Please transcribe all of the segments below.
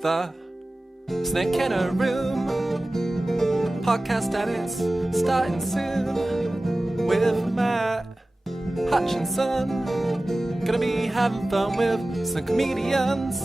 The Snake in a Room podcast, and it's starting soon with Matt Hutchinson. Gonna be having fun with some comedians.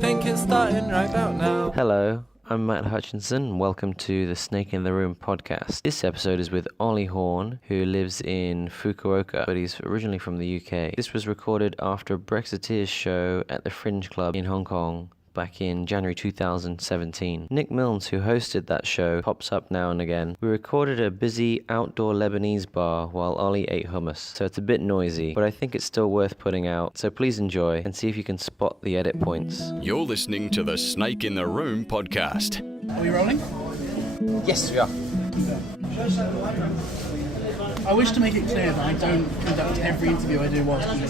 Think it's starting right about now. Hello, I'm Matt Hutchinson, and welcome to the Snake in the Room podcast. This episode is with Ollie Horn, who lives in Fukuoka, but he's originally from the UK. This was recorded after a Brexiteers show at the Fringe Club in Hong Kong back in January 2017. Nick Milnes, who hosted that show, pops up now and again. We recorded at a busy outdoor Lebanese bar while Ollie ate hummus, so it's a bit noisy, but I think it's still worth putting out, so please enjoy and see if you can spot the edit points. You're listening to the Snake in the Room podcast. Are we rolling? Yes, we are. I wish to make it clear that I don't conduct every interview I do whilst eating.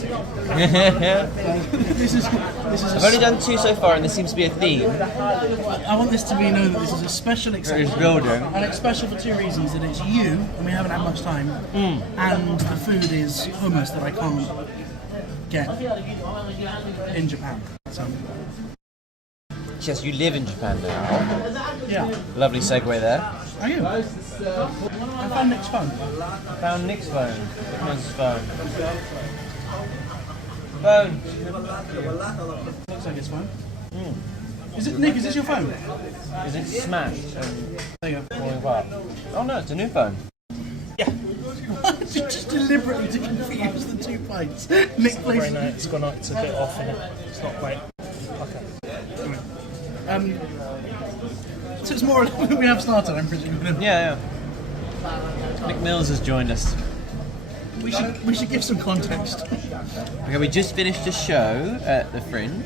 This is I've only done two so far, and there seems to be a theme. I want this to be known that this is a special exception. And it's special for two reasons: that it's you, and we haven't had much time, and the food is hummus that I can't get in Japan. So, Yes, you live in Japan now. yeah. Lovely segue there. Are you? I found Nick's phone. Found Nick's phone. Nick's phone. Phone. Looks like his phone. Is it Nick? Is this your phone? Is it smashed and There you go. falling apart? Oh no, it's a new phone. Just deliberately to confuse the two pints. Nick plays. Very nice. It's gone out. It's a bit off, and it's not quite. Okay. So it's more. We have started. I'm presuming. Yeah. Nick Mills has joined us. We should give some context. Okay, we just finished a show at the Fringe.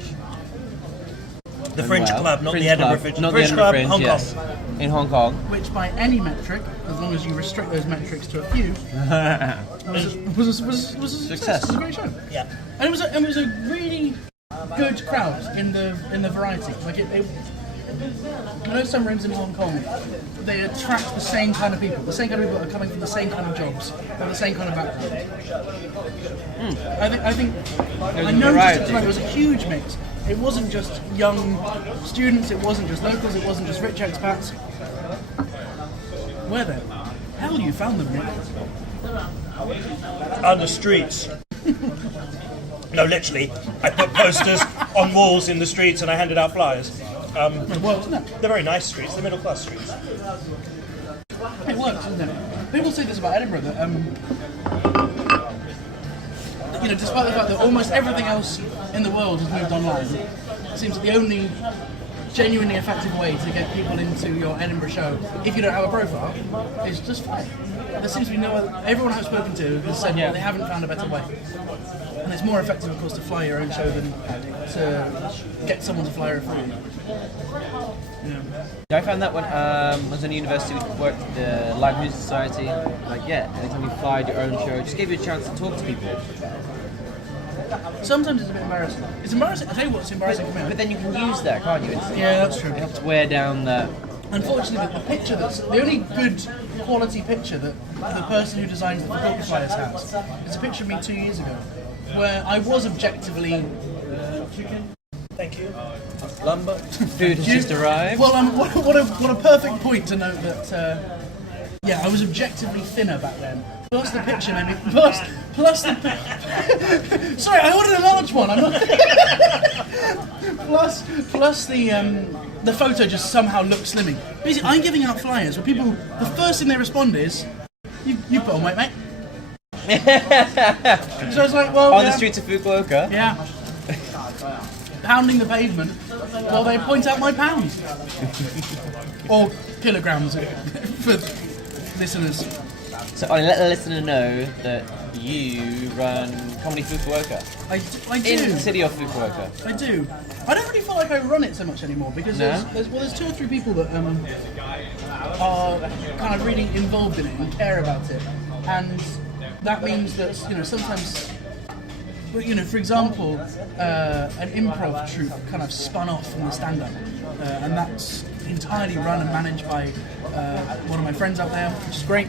The Fringe Club, not Fringe the Edinburgh Club, Fringe. not Fringe the Club, Edinburgh Fringe, Hong yes. Kong. In Hong Kong. Which, by any metric, as long as you restrict those metrics to a few, was a success. It was a great show. Yeah. And it was a really good crowd in the variety. Like I know some rooms in Hong Kong, they attract the same kind of people. The same kind of people that are coming from the same kind of jobs or the same kind of background. I think I noticed it tonight. It was a huge mix. It wasn't just young students. It wasn't just locals. It wasn't just rich expats. Where the hell you found them, Nick? On the streets. No, literally. I put posters on walls in the streets and I handed out flyers. Well, isn't it? They're very nice streets. They're middle class streets. It works, doesn't it? People say this about Edinburgh that, despite the fact that almost everything else in the world has moved online, it seems that the only genuinely effective way to get people into your Edinburgh show, if you don't have a profile, is just fly. There seems to be no other. Everyone I've spoken to has said they haven't found a better way. And it's more effective, of course, to fly your own show than to get someone to fly it for you. I found that when I was in university, we worked at the Live Music Society. Anytime you fly your own show, it just gave you a chance to talk to people. Sometimes it's a bit embarrassing. It's embarrassing. I'll tell you what's embarrassing for me. But then you can use that, can't you? Yeah, that's true. It helps wear down the... Unfortunately, the picture the only good quality picture that the person who designs the Fukuoka flyers has is a picture of me 2 years ago, where I was objectively. Thank you. lumber. Food has just arrived. Well, what a perfect point to note that. I was objectively thinner back then. Plus the picture made me. Plus the. Sorry, I ordered a large one. I'm not. plus the photo just somehow looks slimming. Basically, I'm giving out flyers where people. The first thing they respond is, "You put on weight, mate." So I was like, well, on the streets of Fukuoka. Yeah. Pounding the pavement while they point out my pounds. Or kilograms for listeners. So Ollie, let the listener know that you run Comedy Fukuoka. I do. In the city of Fukuoka. I do. I don't really feel like I run it so much anymore because there's two or three people that are kind of really involved in it and care about it, and that means that sometimes. For example, an improv troupe kind of spun off from the stand-up, and that's entirely run and managed by one of my friends out there, which is great.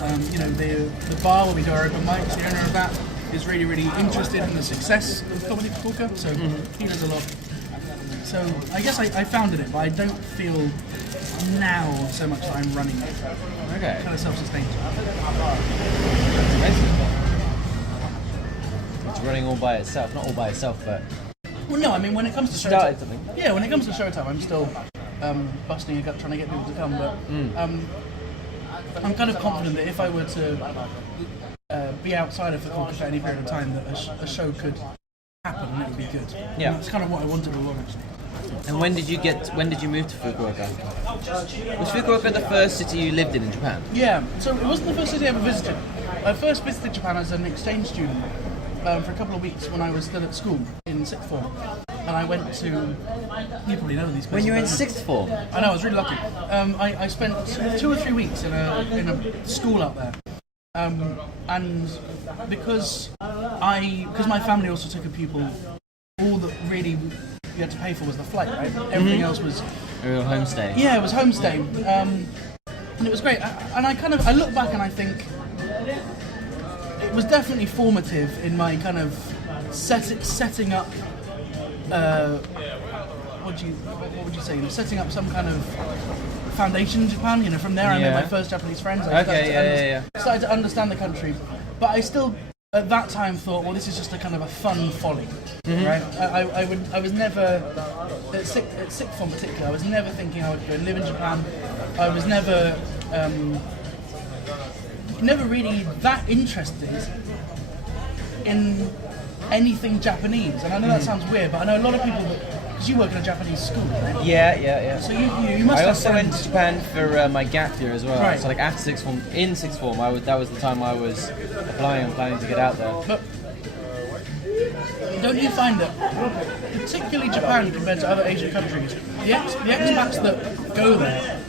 The bar where we do our open mics, the owner of that is really, really interested in the success of Comedy Fukuoka, so he does a lot. So I guess I founded it, but I don't feel now so much that I'm running it. Okay. Kind of self-sustained. It's running all by itself. Not all by itself, but... Well, no, I mean, when it comes to Started showtime... something. Yeah, when it comes to showtime, I'm still busting a gut trying to get people to come, but I'm kind of confident that if I were to be outside of Fukuoka for any period of time, that a show could happen and it would be good. Yeah. And that's kind of what I wanted all along, actually. And when did you move to Fukuoka? Was Fukuoka the first city you lived in Japan? Yeah, so it wasn't the first city I ever visited. I first visited Japan as an exchange student for a couple of weeks when I was still at school in sixth form. And I went to, you probably know these places. When you were in don't you? sixth form? I know, I was really lucky. I spent 2 or 3 weeks in a school out there. And because my family also took a pupil, all that really you had to pay for was the flight, right? Everything else was... A real homestay? Yeah, it was homestay. And it was great. I look back and I think it was definitely formative in my kind of setting up... what would you say? Setting up some kind of foundation in Japan. From there I made my first Japanese friends. I started to understand the country, but I still at that time thought, well, this is just a kind of a fun folly, right? I was never at sixth form in particular. I was never thinking I would go and live in Japan. I was never really that interested in anything Japanese. And I know that sounds weird, but I know a lot of people because you work in a Japanese school, right? Yeah. So you must I have also went friends. to Japan for my gap year as well. Right. So like after sixth form, in sixth form, that was the time I was applying and planning to get out there. But don't you find that, particularly Japan compared to other Asian countries, the expats that go there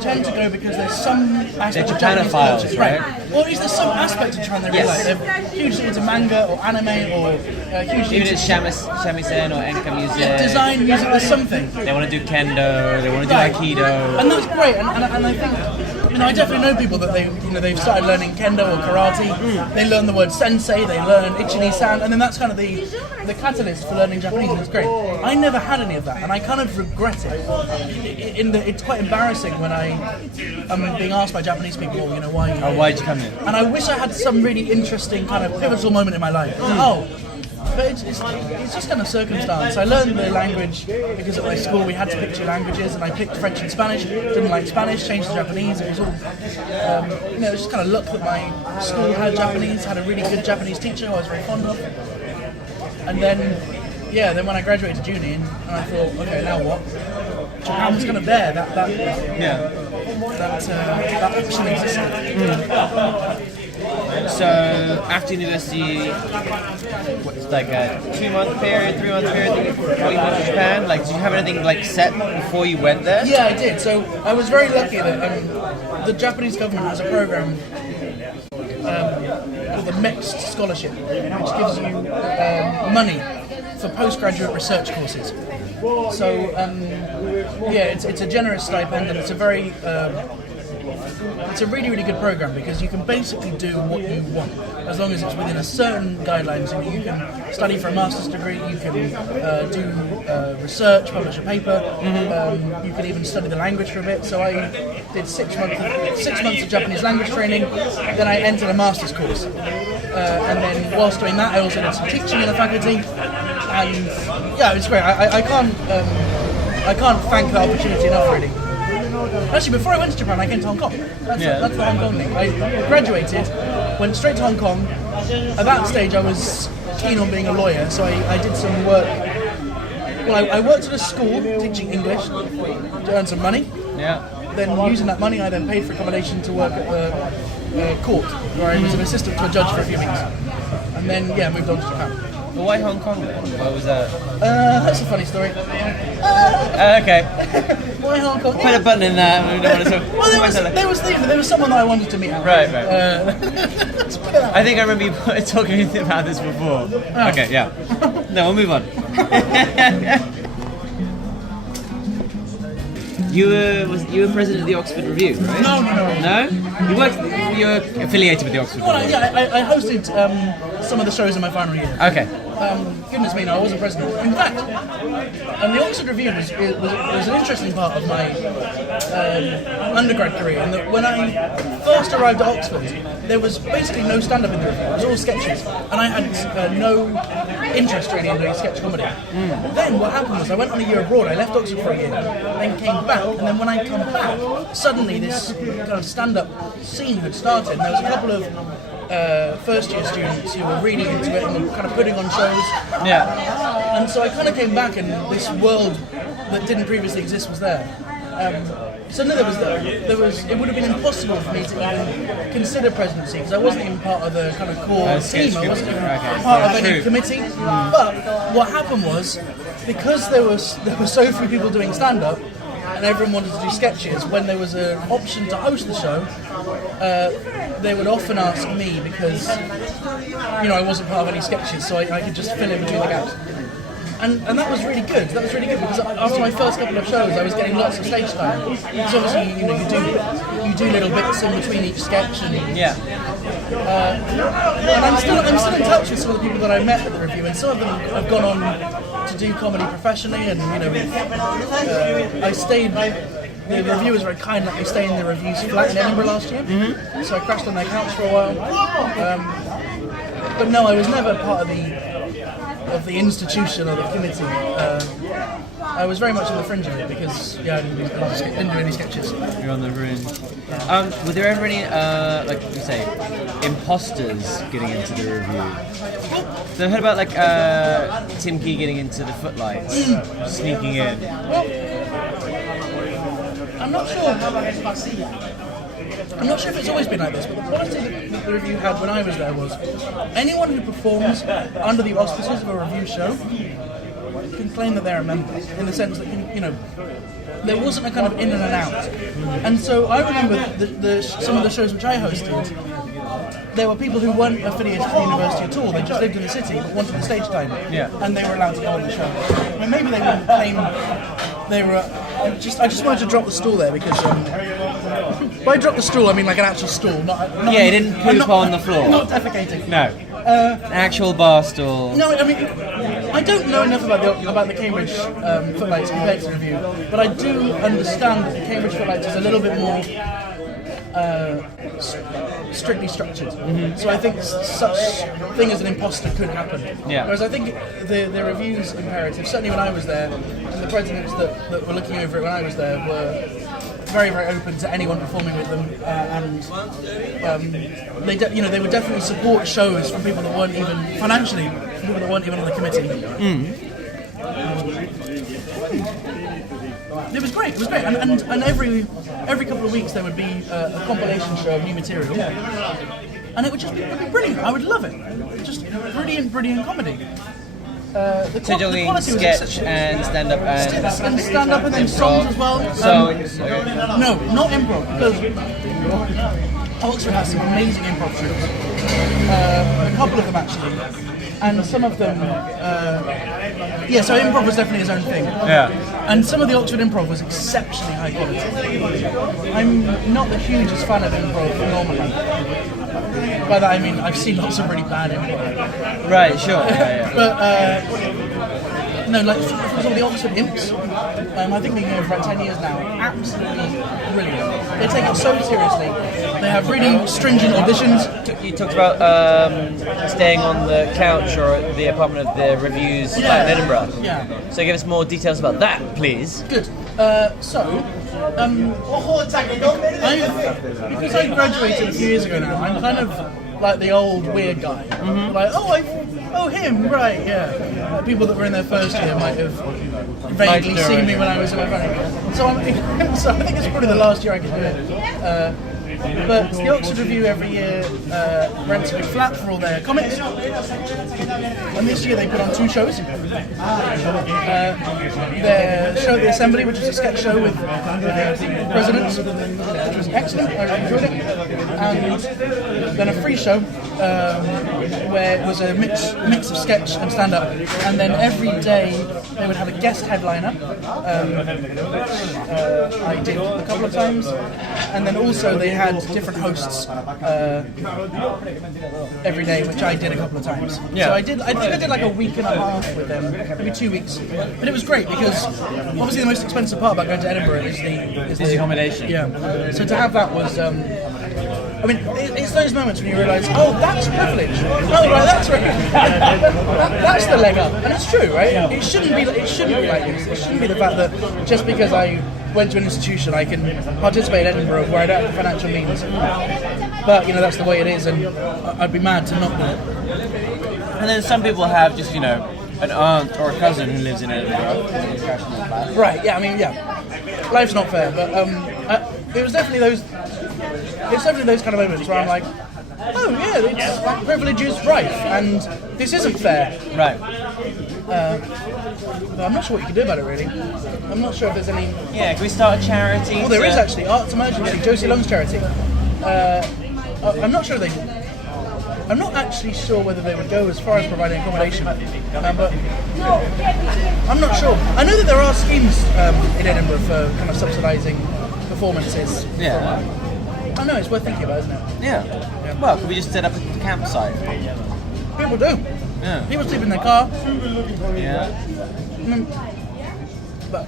tend to go because there's some aspect of Japanese Japanophiles, culture, right? Or at least there's some aspect of Japan they really like. They're hugely into manga or anime or hugely Even into if shamisen or enka music, design music. There's something. they want to do kendo, they want to do Right. aikido. And that's great. And I think, I definitely know people that they've started learning kendo or karate. They learn the word sensei, they learn ichini-san, and then that's kind of the catalyst for learning Japanese, and it's great. I never had any of that, and I kind of regret it. It's quite embarrassing when I'm being asked by Japanese people, why. Why'd you come here? And I wish I had some really interesting kind of pivotal moment in my life. But it's just kind of circumstance. I learned the language because at my school we had to pick 2 languages, and I picked French and Spanish. Didn't like Spanish, changed to Japanese. It was all, it was just kind of luck that my school had Japanese, had a really good Japanese teacher who I was very fond of. And then when I graduated to uni, and I thought, okay, now what? Japan was kind of there. That option existed. So after university, it's like a 2-month period, 3-month period before you went to Japan? Like, did you have anything set before you went there? Yeah, I did. So I was very lucky that the Japanese government has a program called the Mixed Scholarship, which gives you money for postgraduate research courses. So it's a generous stipend, and it's a really, really good program because you can basically do what you want as long as it's within a certain guidelines. You can study for a master's degree, you can do research, publish a paper, you can even study the language for a bit. So I did 6 months of Japanese language training, then I entered a master's course. And then whilst doing that, I also did some teaching in the faculty, and yeah, it was great. I can't thank that opportunity enough, really. Actually, before I went to Japan, I came to Hong Kong. That's the Hong Kong thing. I graduated, went straight to Hong Kong. At that stage, I was keen on being a lawyer, so I did some work. Well, I worked at a school teaching English to earn some money. Yeah. Then, using that money, I then paid for accommodation to work at the court, where I was an assistant to a judge for a few weeks. And then, moved on to Japan. But why Hong Kong then? What was that? That's a funny story. Okay. Why Hong Kong? Put a button in there. We don't want to talk. Well, there was someone that I wanted to meet. Right. Let's put it that way. I think I remember you talking about this before. Oh. Okay, yeah. No, we'll move on. You were president of the Oxford Review, right? No. No? You're affiliated with the Oxford Review. Well, I hosted some of the shows in my final year. Okay. goodness me, no, I wasn't president. In fact, the Oxford Review was an interesting part of my undergrad career, in that when I first arrived at Oxford, there was basically no stand-up in the review. It was all sketches, and I had no interest really in doing sketch comedy. Then what happened was I went on a year abroad. I left Oxford for a year, then came back, and then when I come back, suddenly this kind of stand-up scene had started. And there was a couple of first-year students who were really into it and were kind of putting on shows. Yeah. And so I kind of came back, and this world that didn't previously exist was there. Suddenly there was. It would have been impossible for me to even consider presidency because I wasn't even part of the kind of core team. I wasn't even part of any committee. But what happened was, because there were so few people doing stand-up, and everyone wanted to do sketches, when there was an option to host the show, they would often ask me because, I wasn't part of any sketches, so I could just fill in between the gaps. And that was really good. That was really good because after my first couple of shows, I was getting lots of stage time. Because obviously, you do little bits in between each sketch, and and I'm still in touch with some of the people that I met at the review, and some of them have gone on to do comedy professionally, and I stayed. The reviewers were kind of let me stay in the reviews flat in Edinburgh last year, so I crashed on their couch for a while. But no, I was never part of the institution or the committee. I was very much on the fringe of it because I didn't do any sketches. You're on the fringe. Were there ever any, like you say, imposters getting into the review? So I heard about Tim Key getting into the Footlights, sneaking in. Well, I'm not sure if it's always been like this, but the policy that the review had when I was there was anyone who performs under the auspices of a review show can claim that they're a member, in the sense that, there wasn't a kind of in and an out. And so I remember some of the shows which I hosted, there were people who weren't affiliated to the university at all, they just lived in the city but wanted the stage time, and they were allowed to go on the show. I mean, maybe they wouldn't claim they were... I just wanted to drop the stool there because by drop the stool I mean like an actual stool, not he didn't poop on the floor. Not defecating. No. An actual bar stool. No, I mean, I don't know enough about the Cambridge Footlights compared to the review, but I do understand that the Cambridge Footlights is a little bit more strictly structured. So I think such thing as an imposter could happen. Yeah. Whereas I think the review's imperative, certainly when I was there, and the presidents that were looking over it when I was there were very, very open to anyone performing with them, and they would definitely support shows from people that weren't even financially, from people that weren't even on the committee. It was great. And every couple of weeks there would be a compilation show of new material, and it would be brilliant. I would love it. Just brilliant comedy. The quality sketch was and stand up and stand up and then songs as well. No, not improv, because Oxford has some amazing improv troupes. A couple of them actually, and some of them. So improv was definitely his own thing. Yeah. And some of the Oxford improv was exceptionally high quality. I'm not the hugest fan of improv normally. By that I mean I've seen lots of really bad improv. Right, sure. But no, like for example, the Oxford Imps. I think we've been here for about 10 years now. Absolutely brilliant. They take it so seriously. They have really stringent auditions. You talked about staying on the couch or the apartment of the reviews in Edinburgh. Yeah. So give us more details about that, please. Good. Because I graduated a few years ago now, I'm kind of like the old weird guy. Like, him, right, yeah. People that were in their first year might have vaguely seen me when I was in my front. So I think it's probably the last year I could do it. But the Oxford Review every year rents a big flat for all their comics. And this year they put on 2 shows. Their show at the Assembly, which is a sketch show with the presidents, which was excellent, I really enjoyed it. And then a free show where it was a mix of sketch and stand-up. And then every day they would have a guest headliner, which I did a couple of times. And then also they had different hosts every day, which I did a couple of times. Yeah. So I think I did like a week and a half with them, maybe 2 weeks. But it was great because obviously the most expensive part about going to Edinburgh is the accommodation. Yeah. So to have that was. I mean, it's those moments when you realise, oh, that's privilege. Oh, right, that's right. That's the leg up, and it's true, right? Yeah. It shouldn't be like this. It shouldn't be the fact that just because I went to an institution, I can participate in Edinburgh where I don't have the financial means. But that's the way it is, and I'd be mad to not do it. And then some people have just, an aunt or a cousin who lives in Edinburgh. Right? Yeah. I mean, yeah. Life's not fair, but it was definitely those. It's definitely those kind of moments where I'm like, oh yeah, it's like privilege is rife, and this isn't fair. Right. But I'm not sure what you can do about it, really. I'm not sure if there's any. Yeah, can we start a charity? Well, there is actually Arts Emergency, Josie Long's charity. I'm not sure I'm not actually sure whether they would go as far as providing accommodation, but I'm not sure. I know that there are schemes in Edinburgh for kind of subsidising performances. Yeah. I know, it's worth thinking about, isn't it? Yeah. Well, could we just set up a campsite? People do. Yeah. People sleep in their car. Yeah. But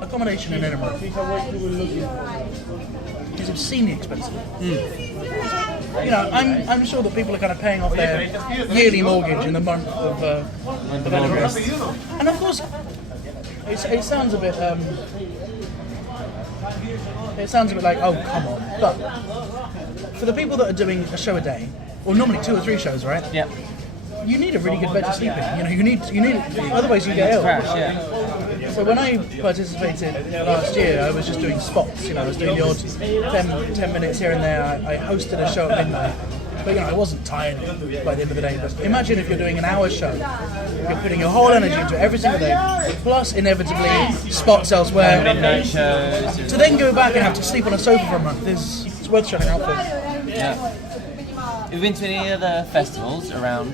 accommodation in Edinburgh is obscenely expensive. I'm sure that people are kind of paying off their yearly mortgage in the month of August. And of course, it sounds a bit. It sounds a bit like, oh, come on. But for the people that are doing a show a day, or normally 2 or 3 shows, right? Yeah. You need a really good bed to sleep in. You need. Otherwise, you get ill. Crash, yeah. So when I participated last year, I was just doing spots. I was doing the odd 10 minutes here and there. I hosted a show at midnight. But I wasn't tired by the end of the day. But imagine if you're doing an hour show, you're putting your whole energy into it every single day, plus inevitably spots elsewhere. Midnight shows. To then go back and have to sleep on a sofa for a month it's worth shutting out for. Yeah. Have you been to any other festivals around?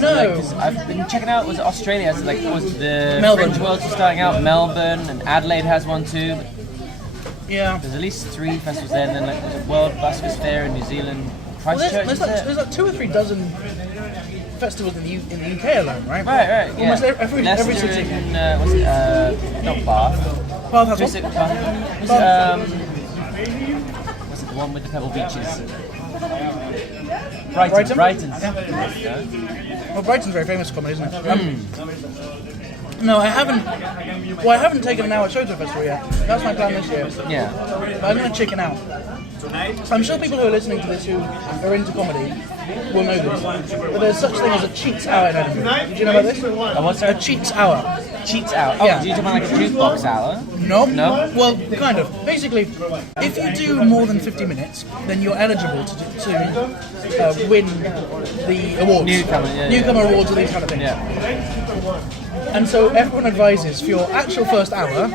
No. I've been checking out. Was it Australia? Was the Melbourne. Fringe Worlds just starting out? Melbourne and Adelaide has one too. Yeah. There's at least 3 festivals there, and then there's a World Buskers Fair in New Zealand. Well, there's like 2 or 3 dozen festivals in the UK alone, right? Right. Yeah. Almost every Leicester city. In, what's it? Not Bath. Bath has Was one. it Bath? Was it the one with the pebble beaches? Brighton? Brighton. Yeah. Well, Brighton's very famous for comedy, isn't it? No, I haven't. Well, I haven't taken an hour show to a festival yet. That's my plan this year. Yeah. But I'm going to chicken out. So I'm sure people who are listening to this who are into comedy will know this. But there's such thing as a cheats hour in Edinburgh. Did you know about this? What's that? A cheats hour. Cheats out. Oh, Yeah. do you talk about like a jukebox hour? No. No? Well, kind of. Basically, if you do more than 50 minutes, then you're eligible to win the awards. Newcomer awards or these kind of things. Yeah. And so everyone advises for your actual first hour,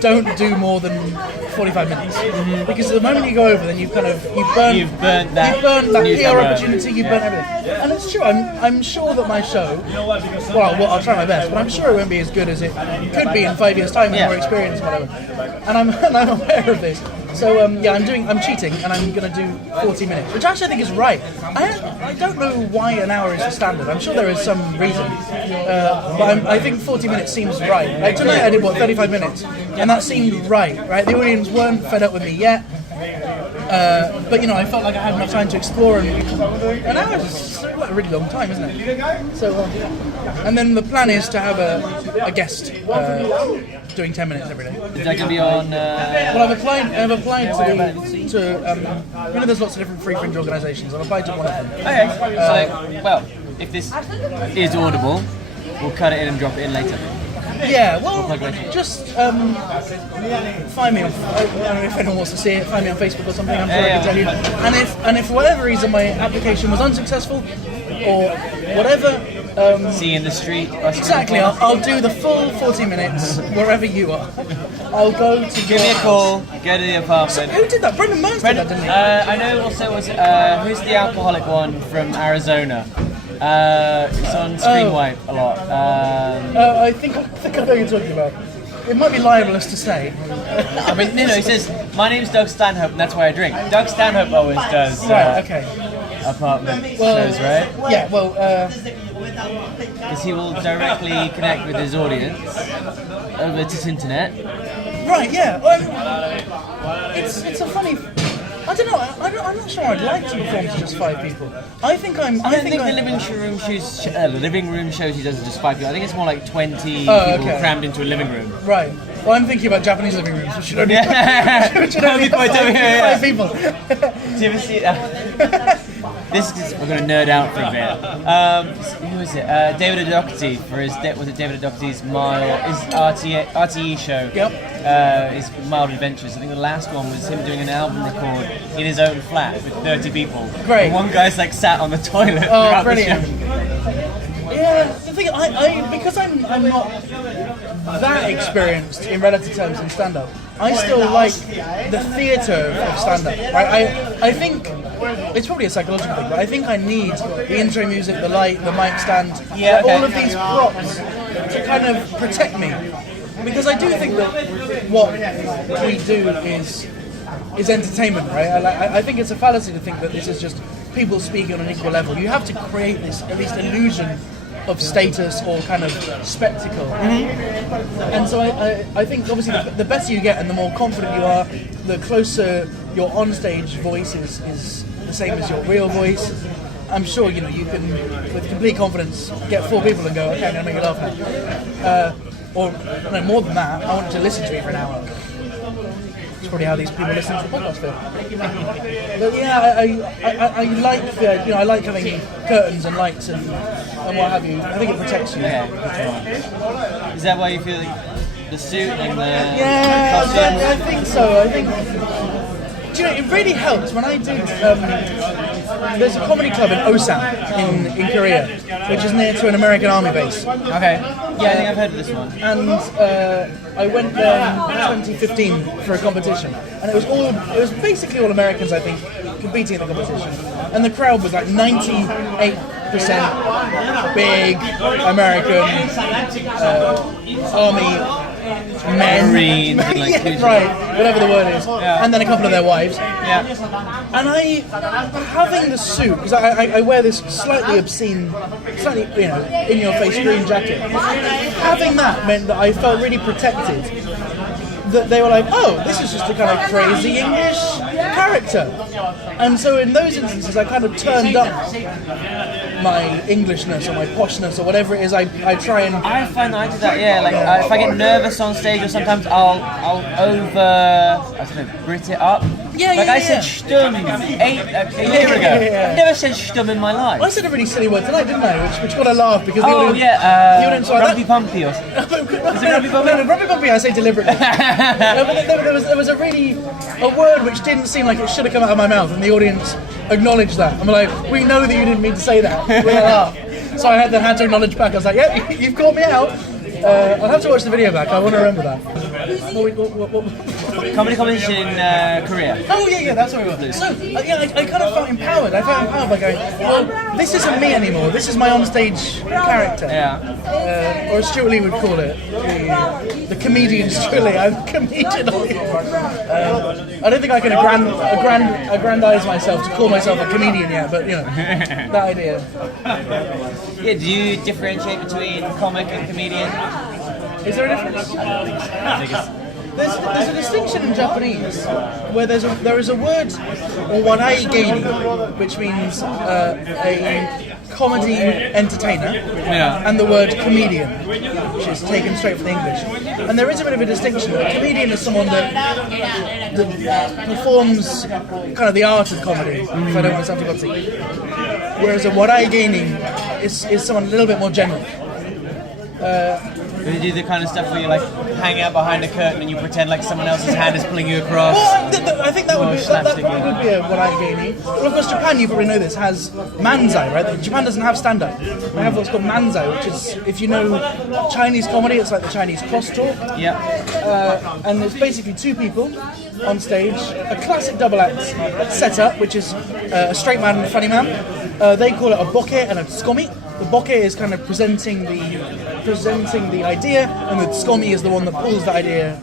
don't do more than 45 minutes. Because the moment you go over, then you've burnt that PR opportunity, you've burnt everything. And it's true, I'm sure that my show, well, I'll try my best, but I'm sure it won't be as good as it could be in 5 years' time with more experience and whatever. And I'm aware of this. So I'm cheating, and I'm going to do 40 minutes, which actually I think is right. I don't know why an hour is the standard. I'm sure there is some reason, but I think 40 minutes seems right. Like tonight I did 35 minutes, and that seemed right. The audience weren't fed up with me yet, but I felt like I had enough time to explore, and an hour is a really long time, isn't it? So, and then the plan is to have a guest doing 10 minutes every day. Is that going to be on? Well, I've applied to there's lots of different free fringe organisations. I've applied to one of them. Okay. So, if this is audible, we'll cut it in and drop it in later. Yeah, well, just find me on. I don't know if anyone wants to see it. Find me on Facebook or something. I'm sure I can tell you. And if for whatever reason my application was unsuccessful or whatever. See you in the street. Exactly. I'll do the full 40 minutes wherever you are. I'll go to. Give me a call. Go to the apartment. Who did that? Brendan Murns did that, didn't he? I know. Also, was who's the alcoholic one from Arizona? It's on Screenwipe a lot. I think I know who you're talking about. it might be libelous to say. I mean, no, he says, my name's Doug Stanhope and that's why I drink. Doug Stanhope always does Right, okay. apartment shows, right? Yeah, well, Because he will directly connect with his audience over to internet. right, yeah. It's a funny. I don't know. I'm not sure I'd like to perform to just 5 people. I think I'm. I think the living room shows he does just 5 people. I think it's more like 20 people okay. crammed into a living room. Right. Well, I'm thinking about Japanese living rooms, which should only, Yeah. which should only That'd be quite have 5 yeah. people. Do you ever see that? We're going to nerd out for a bit. Who is it? David O'Doherty for his David O'Doherty's RTE show. Yep. His Mild Adventures. I think the last one was him doing an album record in his own flat with 30 people. Great. And one guy's like sat on the toilet. Oh, throughout brilliant. The show. Yeah, the thing, because I'm not that experienced in relative terms in stand-up, I still like the theatre of stand-up. Right? I think it's probably a psychological thing, but I think I need the intro music, the light, the mic stand, all of these props to kind of protect me. Because I do think that what we do is entertainment, right? I think it's a fallacy to think that this is just people speaking on an equal level. You have to create this at least illusion of status or kind of spectacle. And so I think obviously the better you get and the more confident you are, the closer your onstage voice is the same as your real voice. I'm sure you can, with complete confidence, get 4 people and go, okay, I'm going to make you laugh now. Or no, more than that, I want you to listen to me for an hour. It's probably how these people listening to the podcast feel. But yeah, I like I like having curtains and lights and what have you. I think it protects you. Yeah. Is that why you feel like the suit and the Yeah, I think so. I think. Do you know, it really helps when I did. There's a comedy club in Osan in Korea, which is near to an American Army base. Okay. Yeah, I think I've heard of this one. And I went there in 2015 for a competition, and it was basically all Americans, I think, competing in the competition, and the crowd was like 98% big American army men, Marines, like, yeah, right, whatever the word is, and then a couple of their wives. Yeah. And having the suit, because I wear this slightly obscene, slightly, in-your-face green jacket. Having that meant that I felt really protected. That they were like, oh, this is just a kind of crazy English character. And so in those instances, I kind of turned up my Englishness or my poshness or whatever it is I try and... I find that I do that, yeah. Like if I get nervous on stage, or sometimes I'll Brit it up. I said "stum" a year ago. I've never said "stum" in my life. I said a really silly word tonight, didn't I? Which got a laugh because Rumpy Pumpy or something. Is it Rumpy Pumpy? No, Rumpy Pumpy I say deliberately. There was a word which didn't seem like it should have come out of my mouth, and the audience acknowledged that. I'm like, we know that you didn't mean to say that. We're laugh. So I had to acknowledge back. I was like, yeah, you've called me out. I'll have to watch the video back. I want to remember that. Comedy competition in Korea. Oh yeah, that's what we were. So I kind of felt empowered. I felt empowered by going, well, this isn't me anymore. This is my onstage character. Yeah. Or as Stuart Lee would call it, the comedian Stuart Lee. I'm a comedian. I don't think I can aggrandize myself to call myself a comedian yet, but that idea. Yeah. Do you differentiate between comic and comedian? Is there a difference? I think it's There's a distinction in Japanese where there is a word, warai geini, which means a comedy entertainer, and the word comedian, which is taken straight from the English. And there is a bit of a distinction. A comedian is someone that performs kind of the art of comedy, if I don't want to sound too fancy. Whereas a warai geini is someone a little bit more general. Do you do the kind of stuff where you like hang out behind a curtain and you pretend like someone else's hand is pulling you across? Well, I think that would be a warai geini. Well, of course, Japan, you probably know this, has manzai, right? Japan doesn't have stand-up. They have what's called manzai, which is, if you know Chinese comedy, it's like the Chinese crosstalk. Yeah. And it's basically 2 people on stage, a classic double act setup, which is a straight man and a funny man. They call it a boke and a tsukomi. the boke is kind of presenting the idea, and the tsukomi is the one that pulls the idea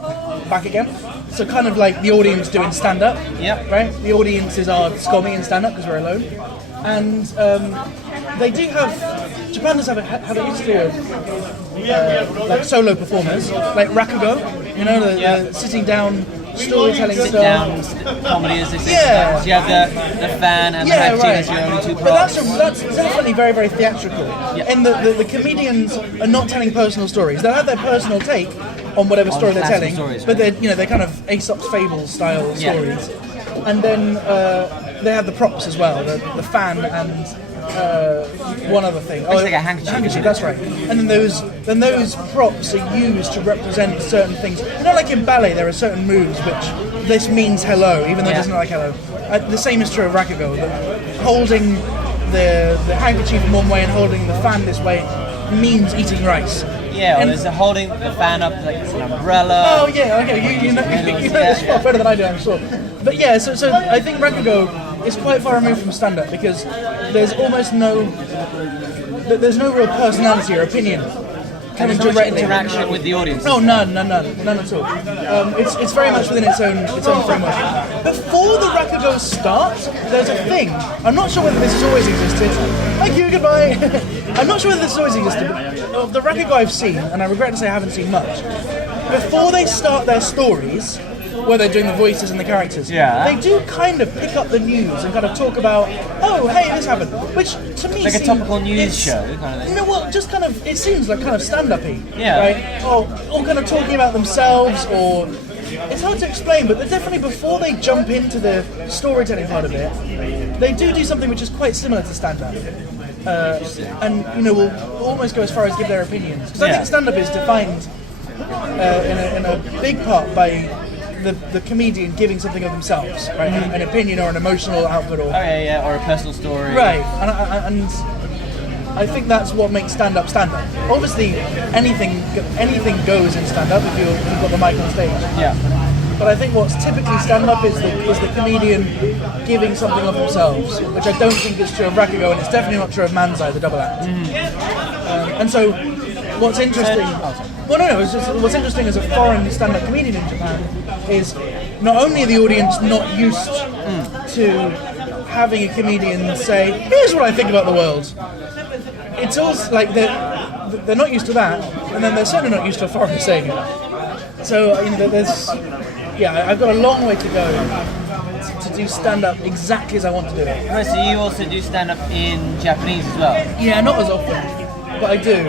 back again. So kind of like the audience doing stand-up. Yep. Right? The audience is our tsukomi in stand-up because we're alone. And they do Japan does have a history of like solo performers, like rakugo, you know, the sitting down storytelling Sit style. down comedy, as they say. Yeah. So you have the fan and the hagchi as your only two But props. that's definitely very, very theatrical. Yeah. And the comedians are not telling personal stories. They'll have their personal take on whatever story they're classical telling, stories, but right? they're kind of Aesop's Fables style Yeah. stories. And then they have the props as well, the fan and one other thing. It's like a handkerchief. That's right. And then those props are used to represent certain things. You know, like in ballet, there are certain moves which this means hello, even though it doesn't look like hello. The same is true of rakugo. Holding the handkerchief in one way and holding the fan this way means eating rice. Yeah, or And- there's a holding the fan up like it's an umbrella. Oh yeah, okay. You know this far better than I do, I'm sure. But yeah, so I think rakugo is quite far removed from stand-up because there's almost no real personality or opinion And coming there's no directly. interaction with the audience. No, none at all. It's very much within its own framework. Before the rakugo starts, there's a thing. I'm not sure whether this has always existed. Thank you, goodbye. I'm not sure whether this has always existed, but of the rakugo I've seen, and I regret to say I haven't seen much, before they start their stories, where they're doing the voices and the characters, they do kind of pick up the news and kind of talk about, oh, hey, this happened, which to me Like a seems- topical news it's- show kind of thing. No, well, just kind of, it seems like kind of stand-up-y, Yeah. right? Or kind of talking about themselves, or it's hard to explain, but they're definitely, before they jump into the storytelling part of it, they do something which is quite similar to stand-up. And, you know, will almost go as far as give their opinions. Because I think stand-up is defined in a big part by the comedian giving something of themselves, right? An opinion or an emotional output, or or a personal story. right. And I think that's what makes stand-up stand-up. Obviously, anything goes in stand-up if you've got the mic on stage. Yeah. But I think what's typically stand-up is the comedian giving something of themselves, which I don't think is true of rakugo, and it's definitely not true of manzai, the double act. And so, what's interesting? Well, no. It's just, what's interesting as a foreign stand-up comedian in Japan is not only are the audience not used to having a comedian say, "Here's what I think about the world." It's also like they're not used to that, and then they're certainly not used to a foreigner saying it. So you know, I've got a long way to go to do stand-up exactly as I want to do it. Right, so you also do stand up in Japanese as well. Yeah, not as often, but I do.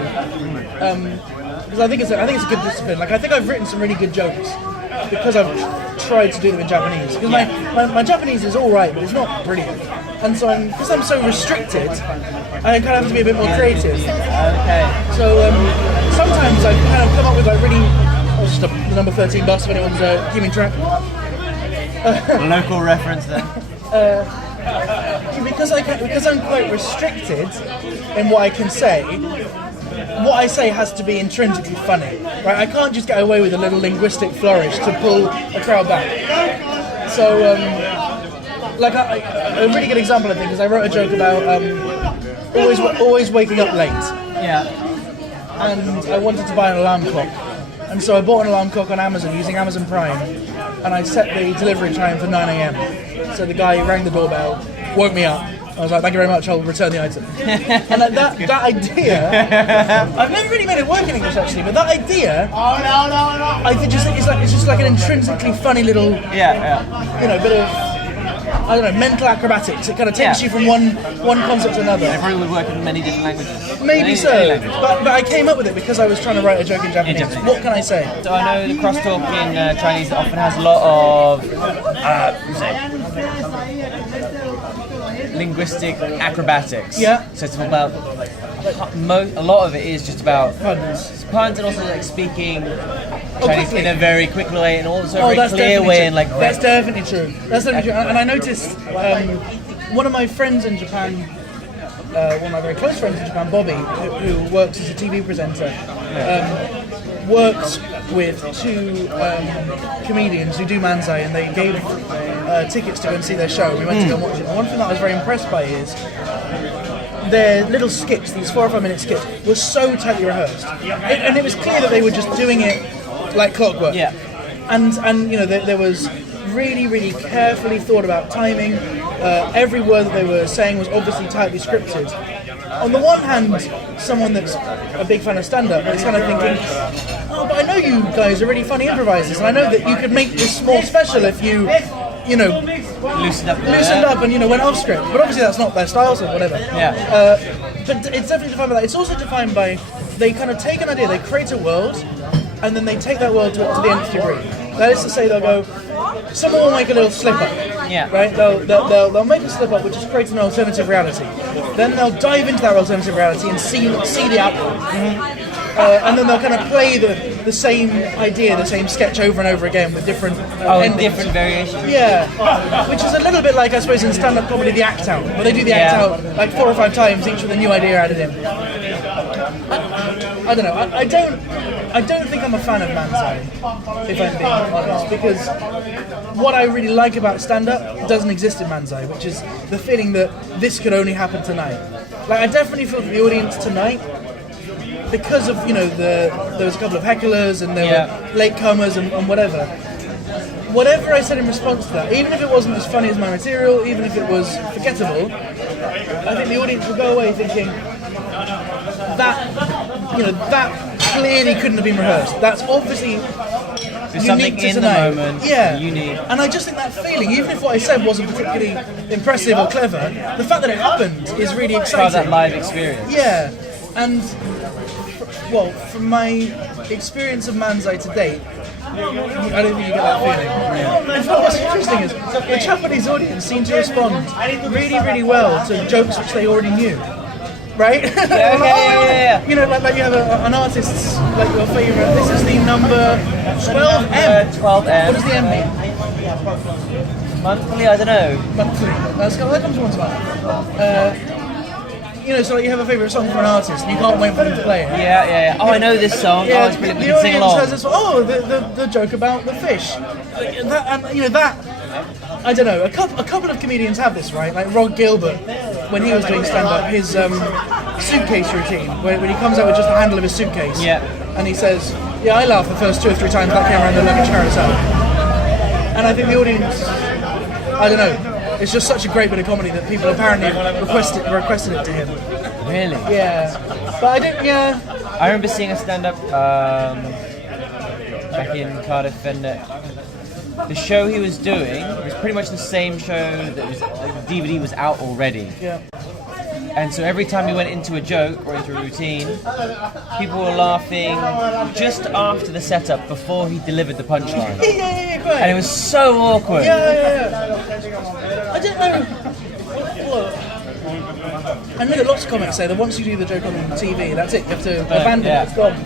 Because I think it's a good discipline. Like I think I've written some really good jokes because I've tried to do them in Japanese. Because my Japanese is all right, but it's not brilliant. And so because I'm so restricted, I kind of have to be a bit more creative. Okay. So sometimes I kind of come up with like really. Oh, just the number 13 bus if anyone's keeping track. A local reference then. Because I'm quite restricted in what I can say. What I say has to be intrinsically funny, right? I can't just get away with a little linguistic flourish to pull a crowd back. So, like a really good example, I think, is I wrote a joke about always waking up late, Yeah. and I wanted to buy an alarm clock, and so I bought an alarm clock on Amazon using Amazon Prime, and I set the delivery time for 9 a.m. So the guy rang the doorbell, woke me up. I was like, thank you very much, I'll return the item. And like that idea, I've never really made it work in English actually, but that idea, I think it's just like an intrinsically funny little, you know, bit of, I don't know, mental acrobatics. It kind of takes you from one concept to another. It probably would work in many different languages. Maybe Any so, language. but I came up with it because I was trying to write a joke in Japanese. Japanese. What can I say? So I know the crosstalk in Chinese often has a lot of linguistic acrobatics. Yeah. So it's about a lot of it is just about Puns. puns and also like speaking Chinese quickly. in a very quick way and also a Oh, very that's clear definitely way true. and like That's definitely true. That's definitely true. And I noticed one of my friends in Japan, one of my very close friends in Japan, Bobby, who works as a TV presenter, works with two comedians who do manzai, and they gave tickets to go and see their show. We went to go and watch it. And one thing that I was very impressed by is their little skits, these 4 or 5 minute skits, were so tightly rehearsed, and it was clear that they were just doing it like clockwork. Yeah. And there was really, really carefully thought about timing. Every word that they were saying was obviously tightly scripted. On the one hand, someone that's a big fan of stand-up is kind of thinking, oh, but I know you guys are really funny improvisers, and I know that you could make this more special if you loosened up and went off script. But obviously that's not their style, so whatever. Yeah. But it's definitely defined by that. It's also defined by they kind of take an idea, they create a world, and then they take that world to the nth degree. That is to say, they'll go, someone will make a little slip up. Yeah. Right? They'll make a slip up, which is create an alternative reality. Then they'll dive into that alternative reality and see the outcome. And then they'll kind of play the same idea, the same sketch over and over again with different endings. Different variations. Yeah, which is a little bit like, I suppose, in stand-up comedy, the act out, where they do the act out like 4 or 5 times, each with a new idea added in. I don't know. I don't think I'm a fan of Manzai, if I'm being honest, because what I really like about stand-up doesn't exist in Manzai, which is the feeling that this could only happen tonight. Like, I definitely feel that the audience tonight, because of there was a couple of hecklers and there were latecomers and whatever I said in response to that, even if it wasn't as funny as my material, even if it was forgettable, I think the audience would go away thinking that clearly couldn't have been rehearsed. That's obviously something unique to in tonight. the moment, unique. And I just think that feeling, even if what I said wasn't particularly impressive or clever, the fact that it happened is really exciting. Part of that live experience. Yeah, and from my experience of Manzai to date, I don't think you get that feeling. In fact, what's interesting is the Japanese audience seemed to respond really, really well to jokes which they already knew. Right? Yeah. Like you have an artist's, like your favourite, this is the number 12M. 12M. What does the M mean? Monthly? I don't know. Monthly. That comes to one's mind. So you have a favourite song from an artist and you can't wait for them to play it. Yeah. Oh, I know this song. Yeah, oh, it's brilliant. We the can sing audience along. has this, the joke about the fish. That, I don't know, a couple of comedians have this, right? Like Rod Gilbert, when he was doing stand-up, his suitcase routine, when he comes out with just the handle of his suitcase. Yeah. And he says, yeah, I laughed the first 2 or 3 times that came around the luggage carousel. And I think the audience, I don't know, it's just such a great bit of comedy that people apparently requested it to him. Really? Yeah. But I didn't, I remember seeing a stand-up back in Cardiff, and the show he was doing was pretty much the same show that was, like, the DVD was out already. Yeah. And so every time he went into a joke or into a routine, people were laughing just after the setup, before he delivered the punchline. Yeah, great. And it was so awkward. Yeah. I don't know. I know that lots of comics say that once you do the joke on TV, that's it. You have to abandon it. It's gone.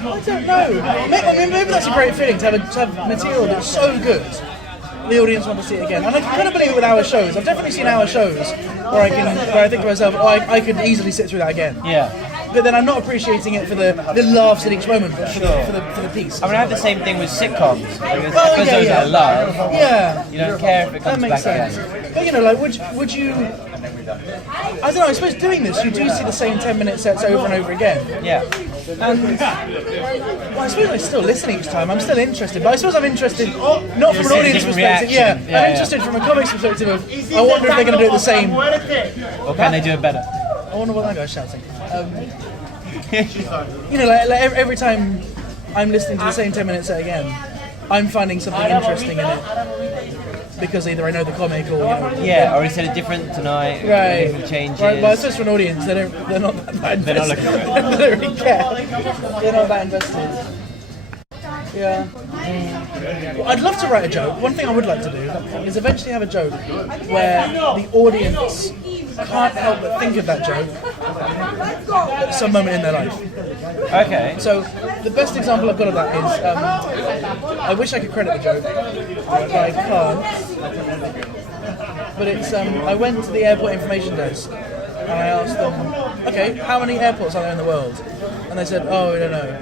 I don't know. Maybe that's a great feeling to have material that's so good, the audience want to see it again. And I can kind of believe it with our shows. I've definitely seen our shows where I think to myself, I could easily sit through that again. Yeah. But then I'm not appreciating it for the laughs at each moment, for the piece. I mean, I have the same thing with sitcoms. Because those yeah. I love. Yeah. You don't care if it comes That makes back sense. again. But would you? I don't know. I suppose doing this, you do see the same 10-minute sets over and over again. Yeah. And I suppose I still listen each time. I'm still interested, but I suppose I'm interested not from an audience perspective. Reaction. I'm interested from a comics perspective. Of I wonder if they're going to do it the same. Or can they do it better? I wonder what that guy's shouting. Like every time I'm listening to the same 10-minute set again, I'm finding something interesting in it. Because either I know the comic or or he said it different tonight. Right. Different changes. Right, but it's just for an audience. They're not that invested. They're not looking for it. They don't really care. They're not that invested. Yeah. Well, I'd love to write a joke. One thing I would like to do is eventually have a joke where the audience can't help but think of that joke at some moment in their life. Okay. So the best example I've got of that is, I wish I could credit the joke, but I can't. But it's, I went to the airport information desk and I asked them, okay, how many airports are there in the world? And they said, oh, we don't know.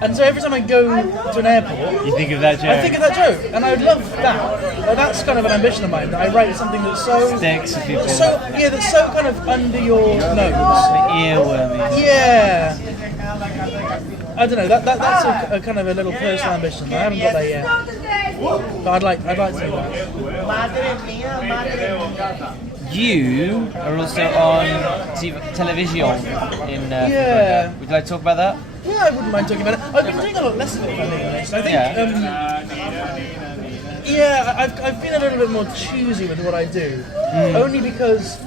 And so every time I go to an airport, You think of that joke? I think of that joke, and I would love that. That's kind of an ambition of mine, that I write something that's so... Sticks with people. That's so kind of under your nose. Earwormy. Yeah. I don't know, that's a kind of a little personal ambition. I haven't got that yet. But I'd like to do that. You are also on television in Yeah. Would you like to talk about that? Yeah, I wouldn't mind talking about it. I've been doing a lot less of it, if I'm being honest. I think, I've been a little bit more choosy with what I do. Only because,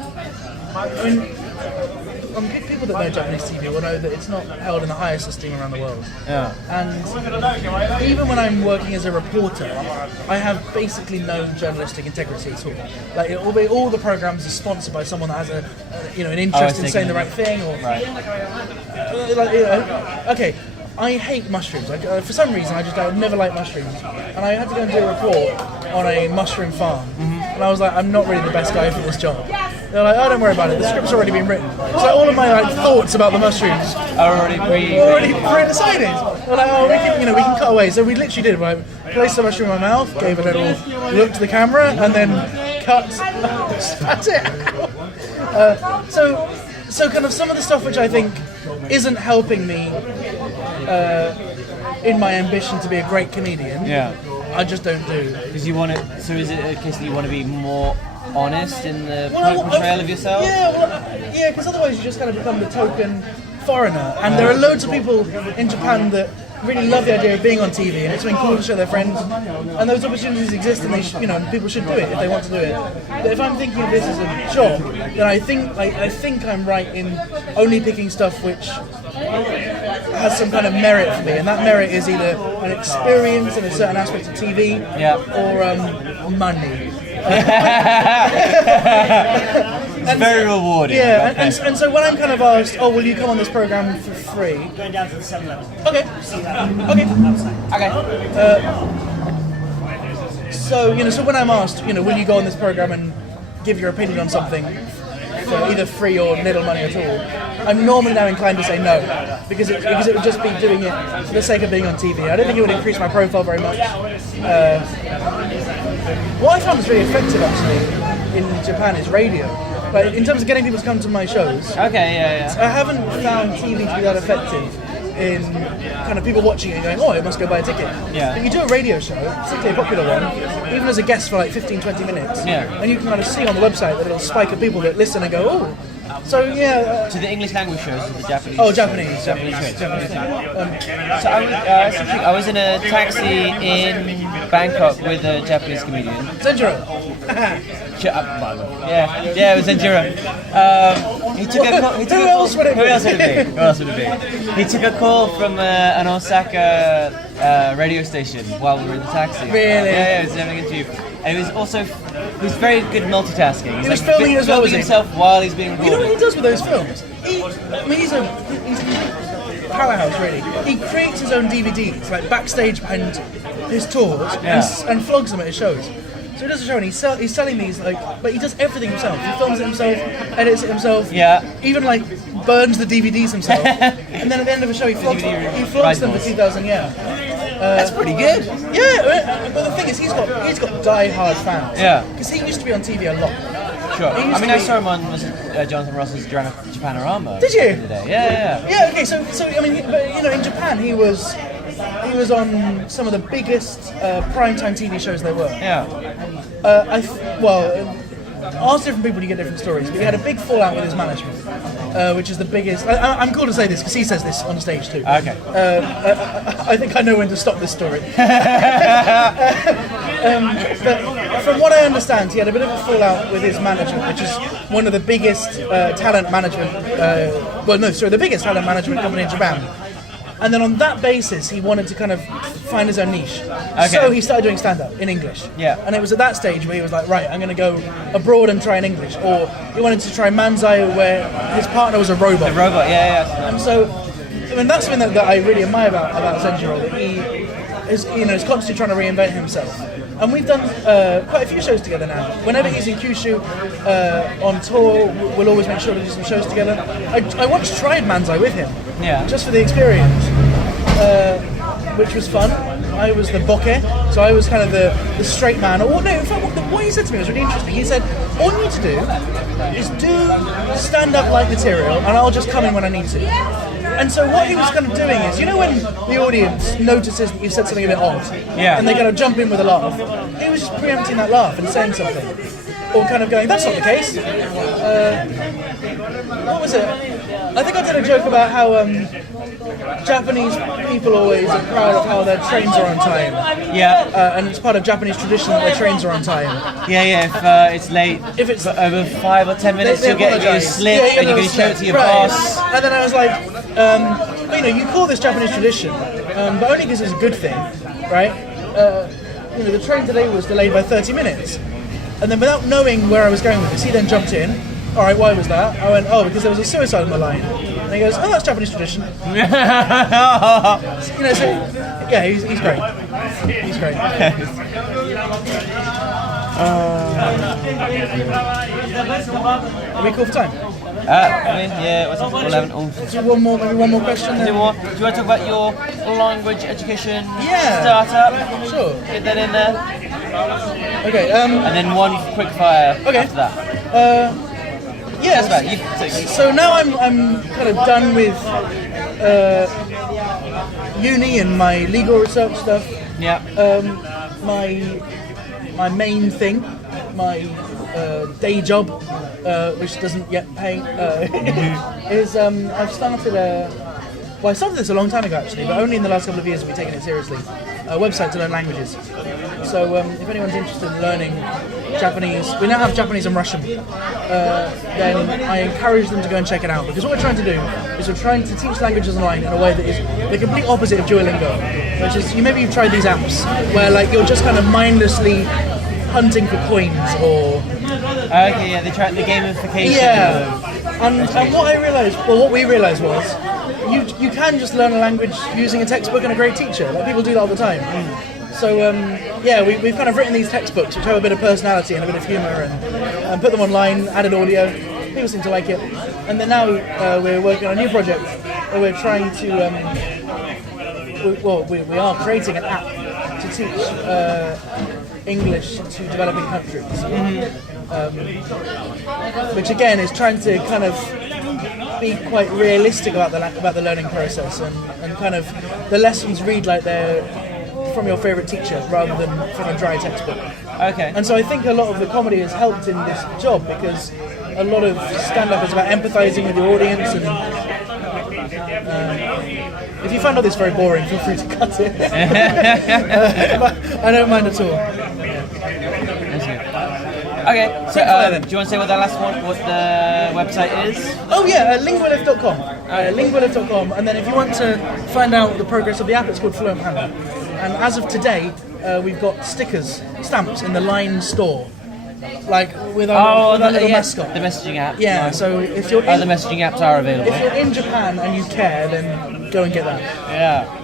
people that know Japanese TV will know that it's not held in the highest esteem around the world. Yeah. And even when I'm working as a reporter, I have basically no journalistic integrity at all. Like all the programs are sponsored by someone that has an interest in saying the right thing, or okay. I hate mushrooms. For some reason, I never liked mushrooms, and I had to go and do a report on a mushroom farm, and I was like, I'm not really the best guy for this job. They're like, oh, don't worry about it. The script's already been written. So all of my thoughts about the mushrooms are already pre-decided. They're like, oh, we can cut away. So we literally did. I placed the mushroom in my mouth, gave a little look to the camera, and then cut. Spat it out. So kind of some of the stuff which I think isn't helping me in my ambition to be a great comedian. Yeah. I just don't do. Because you want to. So is it a case that you want to be more honest in the portrayal of yourself? Yeah, because otherwise you just kind of become the token foreigner. And there are loads of people in Japan that really love the idea of being on TV, and it's been cool to show their friends. And those opportunities exist, and people should do it if they want to do it. But if I'm thinking of this as a job, then I think I'm right in only picking stuff which has some kind of merit for me, and that merit is either an experience in a certain aspect of TV, or money. It's very rewarding. Yeah, and so when I'm kind of asked, oh, will you come on this program for free? Going down to the 7-Eleven. Okay. So when I'm asked, will you go on this program and give your opinion on something for either free or little money at all, I'm normally now inclined to say no, because it would just be doing it for the sake of being on TV. I don't think it would increase my profile very much. What I found is really effective actually in Japan is radio. Like in terms of getting people to come to my shows. Okay, yeah. I haven't found TV to be that effective in kind of people watching it and going, oh, I must go buy a ticket. Yeah. But you do a radio show, particularly a popular one, even as a guest for like 15-20 minutes, and you can kind of see on the website the little spike of people that listen and go, oh. So yeah. So the English language shows or the Japanese? Oh, Japanese. Japanese. So I was in a taxi in Bangkok with a Japanese comedian. Zenjiro. Shut up, yeah, it was Zenjiro. He took a call. Who else would it be? He took a call from an Osaka radio station while we were in the taxi. Really? Yeah, he was having an interview. And he was very good multitasking. He was filming as well as himself while he's being recorded. You know what he does with those films? He's a powerhouse, really. He creates his own DVDs, like backstage behind his tours, and flogs them at his shows. So he does a show and he's selling these, but he does everything himself. He films it himself, edits it himself, even burns the DVDs himself, and then at the end of a show he flogs them for 2,000 yen. That's pretty good. Yeah, but the thing is, he's got die-hard fans. Yeah. Because he used to be on TV a lot. Sure. I saw him on Jonathan Ross's Japanorama. Did you? Yeah. Yeah. Okay. So in Japan he was on some of the biggest primetime TV shows there were. Yeah. Ask different people, you get different stories. But he had a big fallout with his management, which is the biggest. I'm cool to say this because he says this on stage too. Okay. I think I know when to stop this story. But from what I understand, he had a bit of a fallout with his management, which is one of the biggest talent management. The biggest talent management company in Japan. And then on that basis, he wanted to kind of find his own niche. Okay. So he started doing stand-up in English. Yeah. And it was at that stage where he was like, right, I'm going to go abroad and try in English. Or he wanted to try Manzai, where his partner was a robot. The robot, yeah. And so, that's something that I really admire about Zenjiro, that he is constantly trying to reinvent himself. And we've done quite a few shows together now. Whenever he's in Kyushu on tour, we'll always make sure to do some shows together. I once tried Manzai with him, just for the experience. which was fun. I was the bokeh, so I was kind of the straight man. Or no, in fact, what he said to me was really interesting. He said, all you need to do is do stand-up like material, and I'll just come in when I need to. And so what he was kind of doing is, you know when the audience notices that you've said something a bit odd, and they kind of jump in with a laugh, he was just preempting that laugh and saying something. Or kind of going, that's not the case. What was it? I think I did a joke about how Japanese people always are proud of how their trains are on time. Yeah. And it's part of Japanese tradition that their trains are on time. Yeah. If it's late, If it's for over 5 or 10 minutes, you'll get a slip, and you can show it to your boss. And then I was like, but, you call this Japanese tradition, but only because it's a good thing, right? The train today was delayed by 30 minutes. And then without knowing where I was going with this, he then jumped in. All right, why was that? I went, because there was a suicide on the line. And he goes, that's Japanese tradition. So, yeah, he's great. He's great. Are we cool for time? What's it? 11. Oh. Do maybe one more question then? Do you want to talk about your language education startup? Sure. Get that in there. Okay. And then one quick fire after that. Yes. So now I'm kind of done with uni and my legal research stuff. Yeah. My main thing, my day job, which doesn't yet pay, is I've started I started this a long time ago actually, but only in the last couple of years have we taken it seriously. A website to learn languages. So if anyone's interested in learning Japanese, we now have Japanese and Russian, then I encourage them to go and check it out, because what we're trying to do is we're trying to teach languages online in a way that is the complete opposite of Duolingo, which is, maybe you've tried these apps where you're just kind of mindlessly hunting for coins or... they tried the gamification. Yeah, and what we realised was, you can just learn a language using a textbook and a great teacher. People do that all the time. So we've kind of written these textbooks which have a bit of personality and a bit of humour, and put them online, added audio. People seem to like it. And then now we're working on a new project where we're trying to, we are creating an app to teach English to developing countries. Which again is trying to kind of be quite realistic about the learning process, and kind of the lessons read like they're from your favourite teacher rather than from a dry textbook. Okay. And so I think a lot of the comedy has helped in this job, because a lot of stand-up is about empathising with your audience, and if you find all this very boring, feel free to cut it. I don't mind at all. Okay, so do you want to say what the website is? Oh yeah, lingualift.com. Lingualift.com, and then if you want to find out the progress of the app, it's called Fluent Panda. And as of today, we've got stamps in the Line store, with our little mascot. The messaging app. Yeah, Nice. so if you're the messaging apps are available. if you're in Japan and you care, then go and get that. Yeah.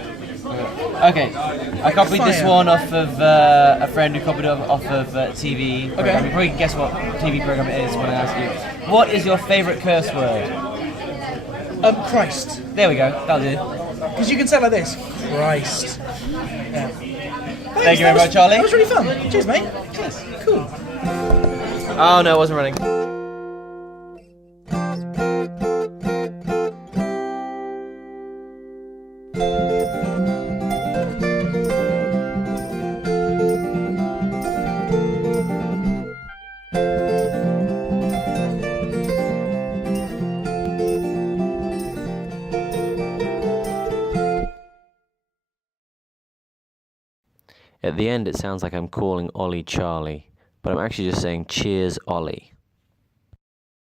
Okay, I copied this one off of a friend who copied it off of TV program. You probably can guess what TV program it is when I ask you. What is your favourite curse word? Christ. There we go, that'll do. Because you can say it like this. Christ. Yeah. Thank you very much, Charlie. That was really fun. Cheers, mate. Cheers. Cool. Oh no, it wasn't running. At the end, it sounds like I'm calling Ollie Charlie, but I'm actually just saying cheers, Ollie.